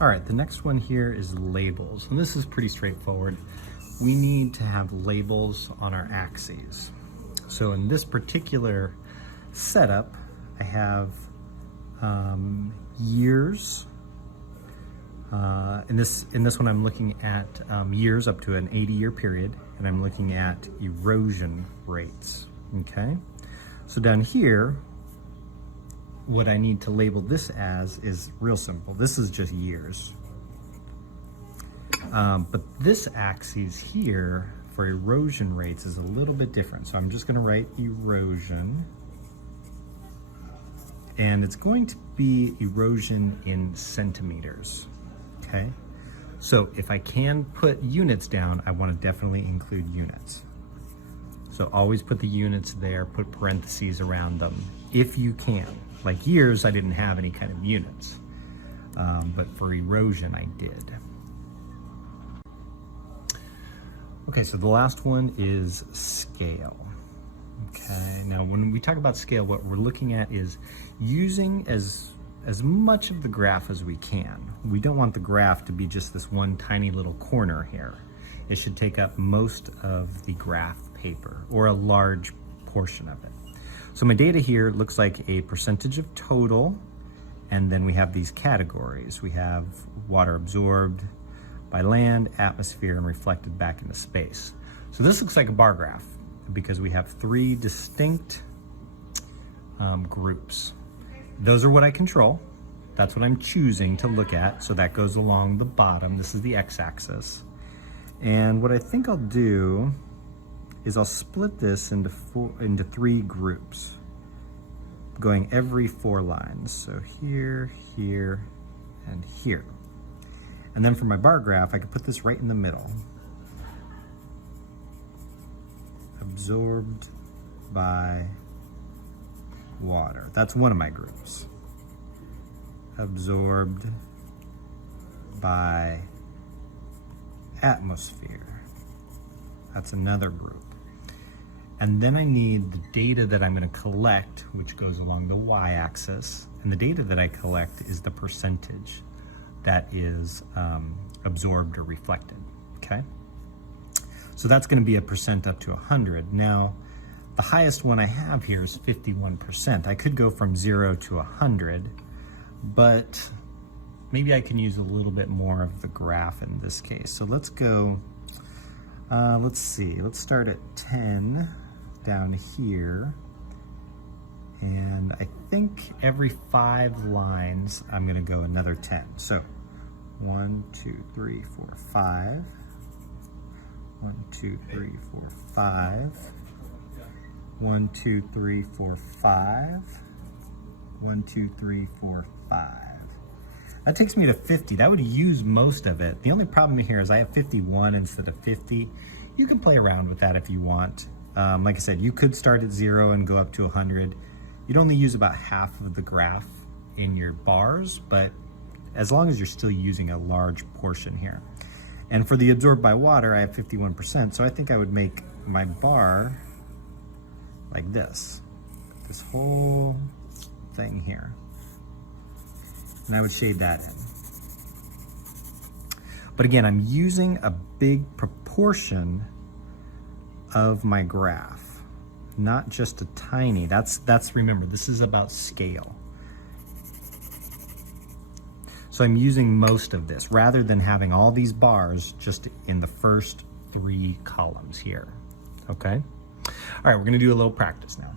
All right, the next one here is labels, and this is pretty straightforward. We need to have labels on our axes. So in this particular setup, I have years. In this one, I'm looking at years up to an 80-year period, and I'm looking at erosion rates, okay? So down here, what I need to label this as is real simple. This is just years. But this axis here for erosion rates is a little bit different. So I'm just gonna write erosion. And it's going to be erosion in centimeters, okay? So if I can put units down, I wanna definitely include units. So always put the units there, put parentheses around them, if you can. Like years, I didn't have any kind of units, but for erosion, I did. Okay, so the last one is scale. Okay, now when we talk about scale, what we're looking at is using as much of the graph as we can. We don't want the graph to be just this one tiny little corner here. It should take up most of the graph paper, or a large portion of it. So my data here looks like a percentage of total, and then we have these categories. We have water absorbed by land, atmosphere, and reflected back into space. So this looks like a bar graph because we have 3 distinct groups. Those are what I control. That's what I'm choosing to look at. So that goes along the bottom. This is the x-axis. And what I think I'll do is I'll split this into 3 groups, going every 4 lines. So here, here, and here. And then for my bar graph, I could put this right in the middle. Absorbed by water. That's one of my groups. Absorbed by atmosphere. That's another group. And then I need the data that I'm going to collect, which goes along the y-axis. And the data that I collect is the percentage that is absorbed or reflected, okay? So that's going to be a percent up to 100. Now, the highest one I have here is 51%. I could go from 0 to 100, but maybe I can use a little bit more of the graph in this case. So let's go, let's see, let's start at 10 down here. And I think every 5 lines, I'm gonna go another 10. So 1, 2, 3, 4, 5. 1, 2, 3, 4, 5. 1, 2, 3, 4, 5. 1, 2, 3, 4, 5. That takes me to 50. That would use most of it. The only problem here is I have 51 instead of 50. You can play around with that if you want. Like I said, you could start at 0 and go up to 100. You'd only use about half of the graph in your bars, but as long as you're still using a large portion here. And for the absorbed by water, I have 51%, so I think I would make my bar like this whole thing here. And I would shade that in. But again, I'm using a big proportion of my graph, not just a tiny. That's remember, this is about scale. So I'm using most of this rather than having all these bars just in the first 3 columns here, okay? All right, we're gonna do a little practice now.